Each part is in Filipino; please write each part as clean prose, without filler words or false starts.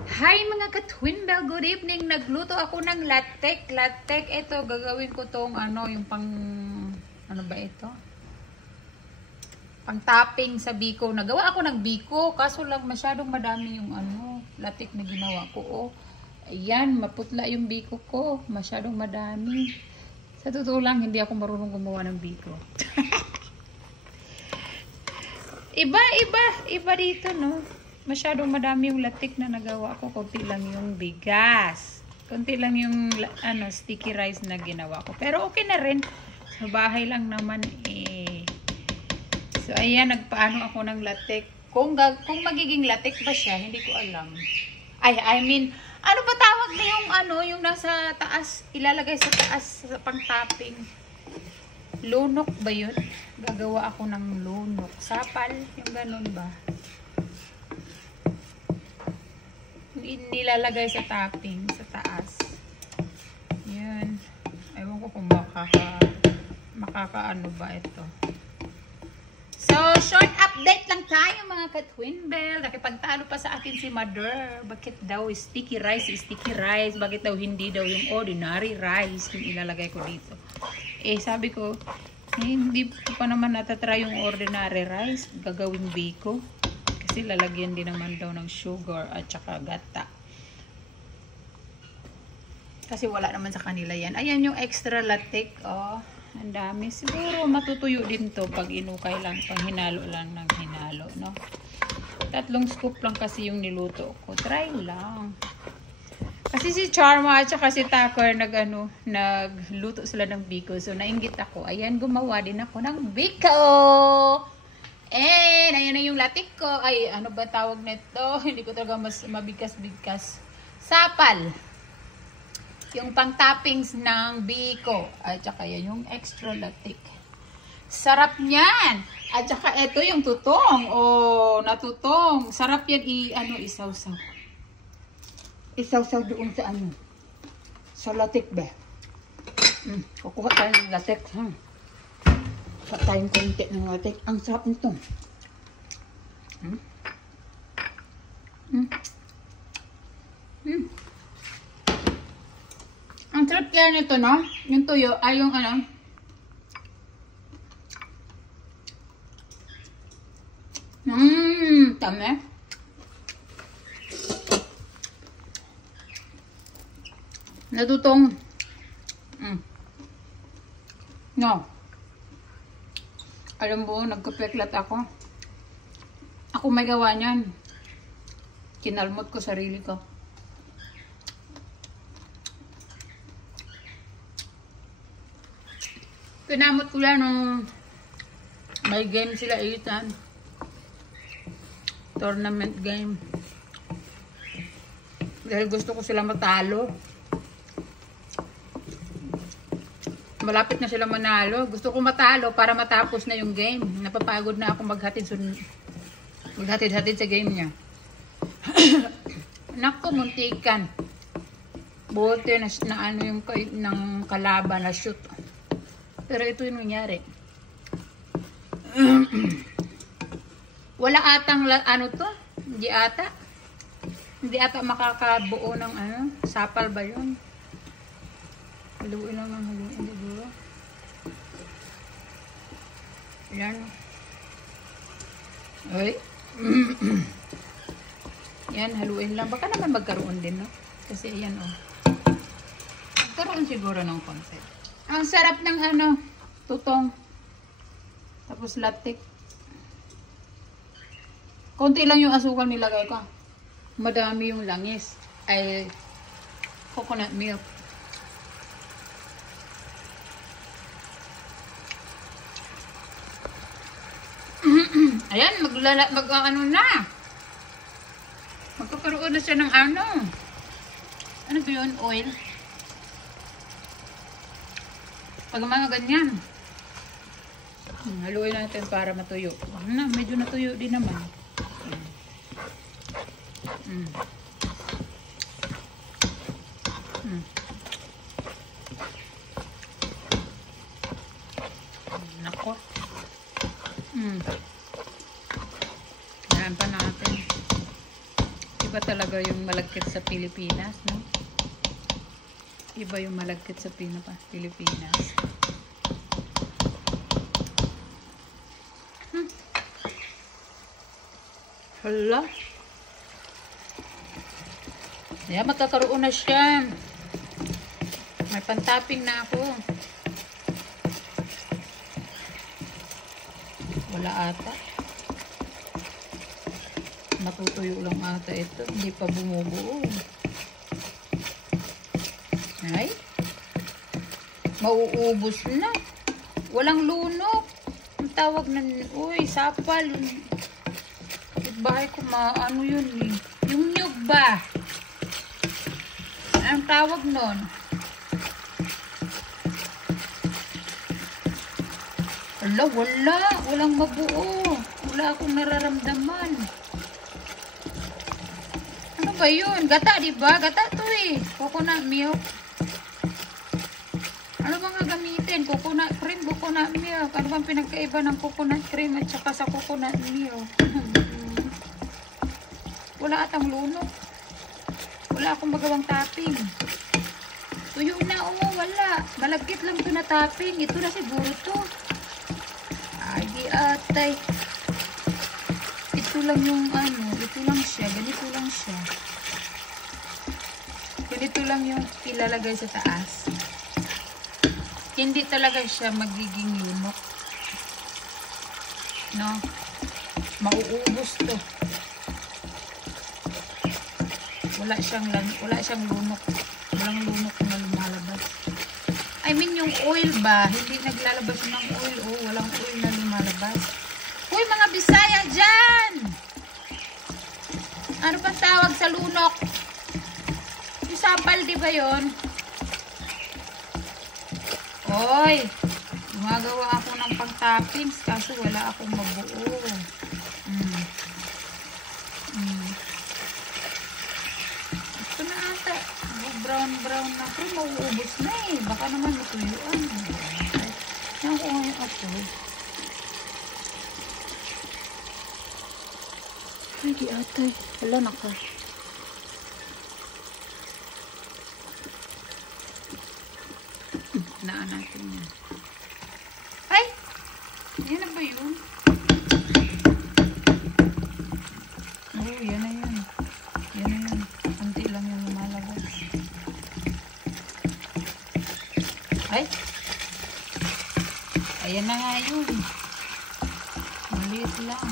Hi mga ka-Twin Bell, good evening. Nagluto ako ng latek. Latek, ito gagawin ko tong yung pang ano ba ito? Pang topping sa biko. Nagawa ako ng biko, kaso lang masyadong madami yung latek na ginawa ko. Oh. Ayan, maputla yung biko ko. Masyadong madami. Sa totoo lang, hindi ako marunong gumawa ng biko. Iba dito, no? Masyadong madami yung latik na nagawa ko. Konti lang yung bigas. Konti lang yung sticky rice na ginawa ko. Pero okay na rin. Sa bahay lang naman eh. So ayan, nagpaano ako ng latik. Kung magiging latik ba siya, hindi ko alam. I mean, ano ba tawag na yung yung nasa taas, ilalagay sa taas sa pang-topping? Lunok ba yun? Gagawa ako ng lunok. Sapal, yung ganun ba? Nilalagay sa topping, sa taas. Yan. Ewan ko kung makakaano ba ito. So, short update lang tayo mga ka-Twin Bell. Nakipagtalo pa sa akin si Mother. Bakit daw sticky rice? Bakit daw hindi daw yung ordinary rice yung ilalagay ko dito? Eh, sabi ko, hindi ko pa naman natatry yung ordinary rice. Gagawing biko. Kasi lalagyan din naman daw ng sugar at saka gata. Kasi wala naman sa kanila yan. Ayan yung extra latik. Oh, ang dami. Siguro matutuyo din to pag inukay lang. Pag hinalo lang ng hinalo. No? 3 scoop lang kasi yung niluto ko. Try lang. Kasi si Charma at saka si Tucker nagluto sila ng biko. So nainggit ako. Ayan, gumawa din ako ng biko. And ayan na yung latik ko. Ay, ano ba tawag nito? Hindi ko talaga mas mabigas-bigas. Sapal. Yung pang-toppings ng biko. At saka yan yung extra latik. Sarap niyan. At saka ito yung tutong. Oh, natutong. Sarap yan isaw-saw. Isaw-saw doon sa sa latik ba? Kukuha tayo ng latik, ha? Kukuha tayong konti ng latik. Ang sarap nito. Ang sarap yan nito, no? Yung tuyo, ay yung tama. Natutong. No. Alam mo, nagkapeklat ako. Ako may gawa niyan. Kinalmot ko sarili ko. Pinamot ko yan nung may game sila itan. Tournament game. Dahil gusto ko sila matalo. Malapit na sila manalo. Gusto ko matalo para matapos na yung game. Napapagod na ako maghatid-hatid sa game niya. Naku, muntikan. Buti na yung ng kalaban na shoot. Pero ito yung nangyari. Wala atang to? Hindi ata makakabuo ng sapal ba yun? Haluin lang ng haluin siguro. Yan. Ay. Yan, haluin lang. Baka naman magkaroon din, no? Kasi yan, oh. Magkaroon siguro ng concept. Ang sarap ng tutong. Tapos latik. Konti lang yung asukal nilagay ko. Madami yung langis. Ay, coconut milk. Ayan, magkakaroon na siya ng ano ba yun? Oil. Pag mga ganyan. Haluin natin para matuyo. Medyo natuyo din naman. Nako. Yan pa natin. Iba talaga yung malagkit sa Pilipinas, no? Iba yung malagkit sa Pilipinas. Hala. Ayan, magkakaroon na siya. May pantapping na ako. Wala ata. Matutuyo lang ata ito. Hindi pa bumubuo. Ay. Mauubos na. Walang lunok. Ang tawag na, uy, sapal. Bahay ko ano yun eh. Yung nyug ba? Anong tawag nun? Wala. Walang mabuo. Wala akong nararamdaman. Ano ba yun? Gata, diba? Gata to eh. Coconut milk. Ano bang gagamitin? Coconut cream, coconut milk. Ano bang pinagkaiba ng coconut cream at saka sa coconut milk? Wala atang lunok. Wala akong magawang topping. Tuyo na, wala. Malagkit lang ito na topping. Ito na siguro to. Ay, di atay. Ito lang yung ano. Ito lang siya. Ganito lang siya. Ganito lang yung ilalagay sa taas. Hindi talaga siya magiging lunok. No? Mauubos to. Wala siyang lunok. Walang lunok na lumalabas. I mean, yung oil ba? Hindi naglalabas ng oil. Oh, walang oil na lumalabas. Uy, mga Bisaya dyan! Ano ba tawag sa lunok? Yung sapal, di ba yun? Oy! Gumagawa ako ng pang-toppings kaso wala akong mabuo. Brown na pero mauubos na eh. Baka naman matuyuan. Yan ko ngayon ako. Ay, di atay. Wala na ka. Naan natin yan. Ay! Yan na ba yun? Oo, yan na yun. Yan na yun. Kunti lang yung lumalabas. Ay! Ayan na nga yun. Maliit lang.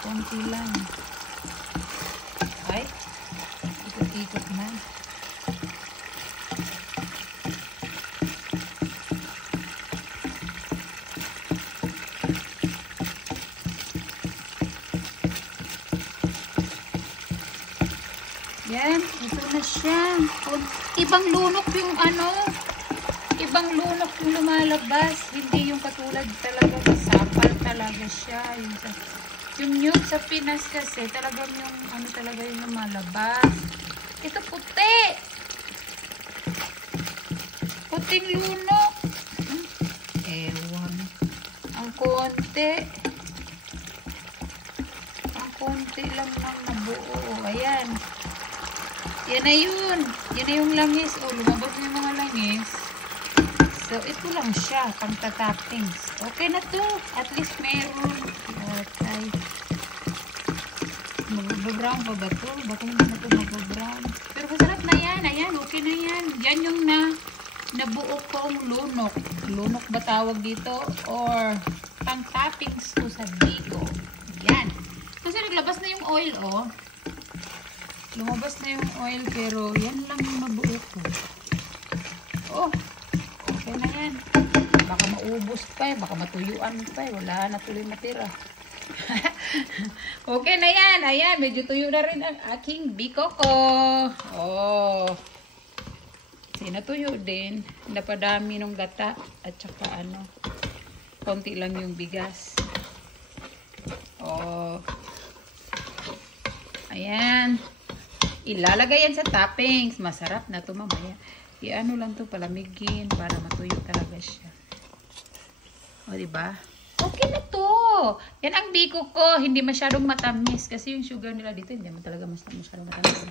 Konti lang. Ay! Ikot-ikot na. Yan, ito na siya. Ibang lunok yung ano. Ibang lunok yung lumalabas. Hindi yung katulad talaga. Masapal talaga siya. Yung nyug sa Pinas kasi talagang yung ano talaga yung lumalabas. Ito puti. Puting lunok. Ewan. Ang konti. Ang konti lang nang nabuo. Ayan. Yan na yun. Yan na yung langis. O, lumabas na yung mga langis. So, ito lang siya. Pang-toppings. Okay na to. At least meron. Okay. Mag-brown pa ba to? Baka hindi na to mag-brown. Pero masarap na yan. Ayan, okay na yan. Yan yung nabuo kong lunok. Lunok ba tawag dito? Or pang-toppings ko sa biko. Yan. Kasi naglabas na yung oil, oh. Lumabas na yung oil pero yan lang yung nabuo ko. Oh, okay na yan. Baka maubos pa eh. Baka matuyuan pa eh. Wala na tuloy matira. Okay na yan. Ayan, medyo tuyo na rin ang aking biko ko. Oh. Sinatuyo din. Napadami ng gata. At saka ano, konti lang yung bigas. Oh. Ayan. Ilalagay yan sa toppings. Masarap na ito mamaya. I-ano lang ito, palamigin para matuyo talaga siya. O, diba? Okay na to. Yan ang biko ko. Hindi masyadong matamis. Kasi yung sugar nila dito, hindi mo talaga masyadong matamis.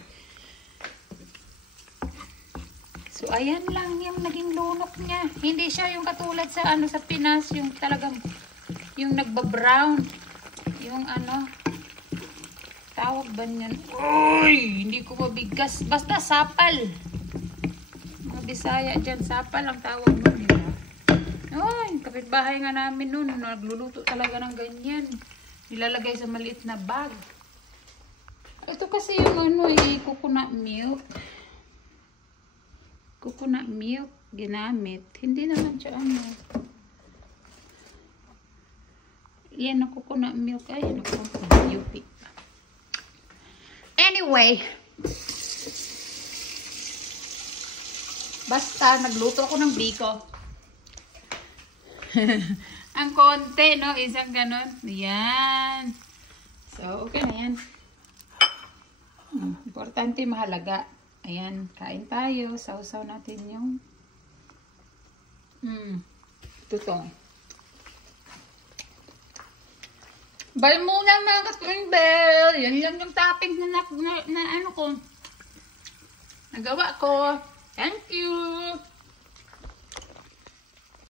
So, ayan lang yung naging lunok niya. Hindi siya yung katulad sa sa Pinas. Yung talagang, yung nagba-brown. Yung tawag ba niyan? Uy! Hindi ko mabigas. Basta sapal. Mga Bisaya dyan, sapal ang tawag mo nila. Uy, kapitbahay nga namin noon. Nagluluto talaga ng ganyan. Nilalagay sa maliit na bag. Ito kasi yung coconut milk. Coconut milk ginamit. Hindi naman siya yan na coconut milk. Ay, naku, yupi. Anyway, basta nagluto ako ng biko. Ang konti, no? Isang ganon. Yan. So, okay na yan. Importante, mahalaga. Ayan, kain tayo. Sausaw natin yung tutong. Bye muna mga ka-twin bell. Yan lang yung toppings na ano ko. Nagawa ko. Thank you.